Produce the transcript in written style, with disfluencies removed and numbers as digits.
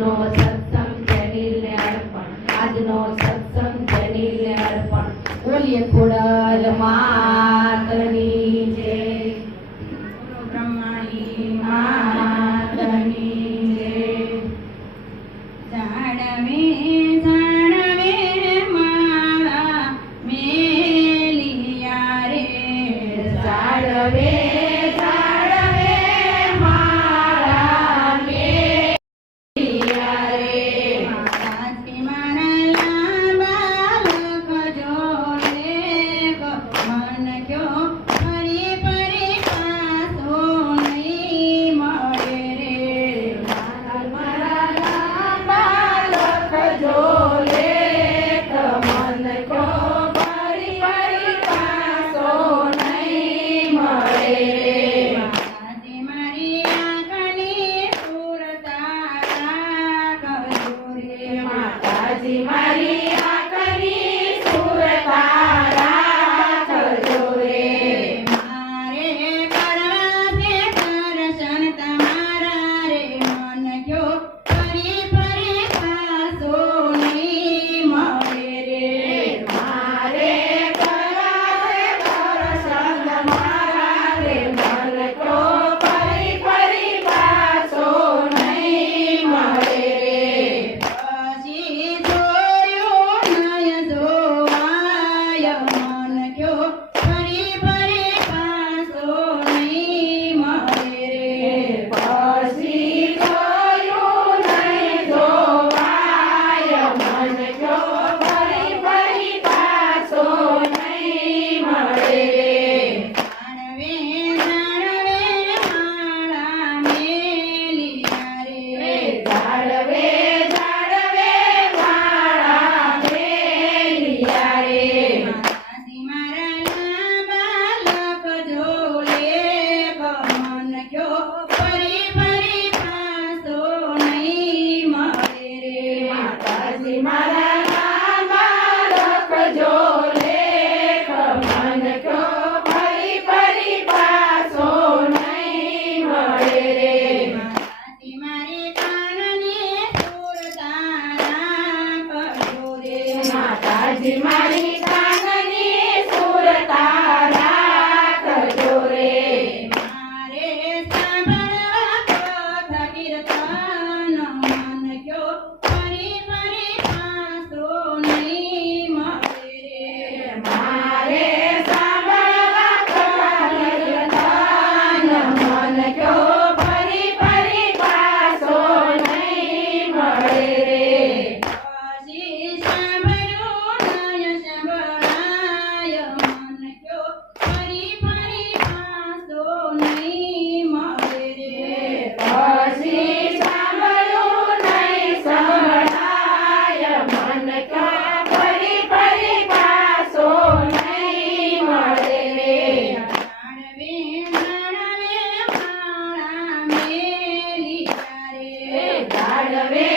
આજનો સત્સંગ જનીલને અર્પણ, આજનો સત્સંગ જનીલને અર્પણ. બોલીએ ખોડલ માતની જય, બ્રહ્માની માતની જય. જાણવે જાણવે મારા મેલિયા રે, જાળવે જાળવે મારા મેલિયા રે. મારાથી મારા બાલક જોડે મન ક્યો ફરી ફરી પાછો નહીં મળે રે. મારા બાલક જો લેખ મન કો ફરી ફરી પાછો નહીં મળે રે. મારાથી મારી આંખની સુરતા રાખજો રે. માતાજી મારી આંખની સુરતા રાખજો રે. મારે કરવા છે દર્શન તમારા રે, મન ક્યો ફરી ફરી પાછો નહીં મળે રે. મારે કરાવે દર્શન મારા રે, મન કો ફરી ફરી પાછો નહીં મળે રે. પછી જોયું નય જોવાય, મન ક્યો ફરી ફરી પાછો નહીં મળે રે. પછી જોયું નહીં જોવાય, મન ક્યો ફરી ફરી પાછો નહીં મળે રે. જાણવે જાણવે મારા મેલિયા રે, જાળવે જાળવે મારા મેલિયા રે. મારાથી મારા બાલક જોડે મન ક્યો ફરી ફરી પાછો નહીં મળે રે. માતાજી મારા બાલક જો લેખ મન ક્યો ફરી ફરી પાછો નહીં મળે રે. મારાથી મારી કાનની સુરતા રાખજો રે. માતાજી મારી કાનની સુરતા રાખજો રે. મારે સાંભળવા કથા કીર્તન, મન ક્યો ફરી ફરી પાછો નહીં મળે રે. મારે સાંભળવા કથા કીર્તન, મન ક્યો ફરી ફરી પાછો નહીં મળે રે. પછી સાંભળ્યું નય સંભળાય, મન ક્યો ફરી ફરી પાછો નહીં મળે રે. પછી સાંભળ્યું નહીં સંભળાય, મન ક્યો ફરી ફરી પાછો નહીં મળે રે. જાણવે જાણવે મારા મેલિયા રે, જાળવે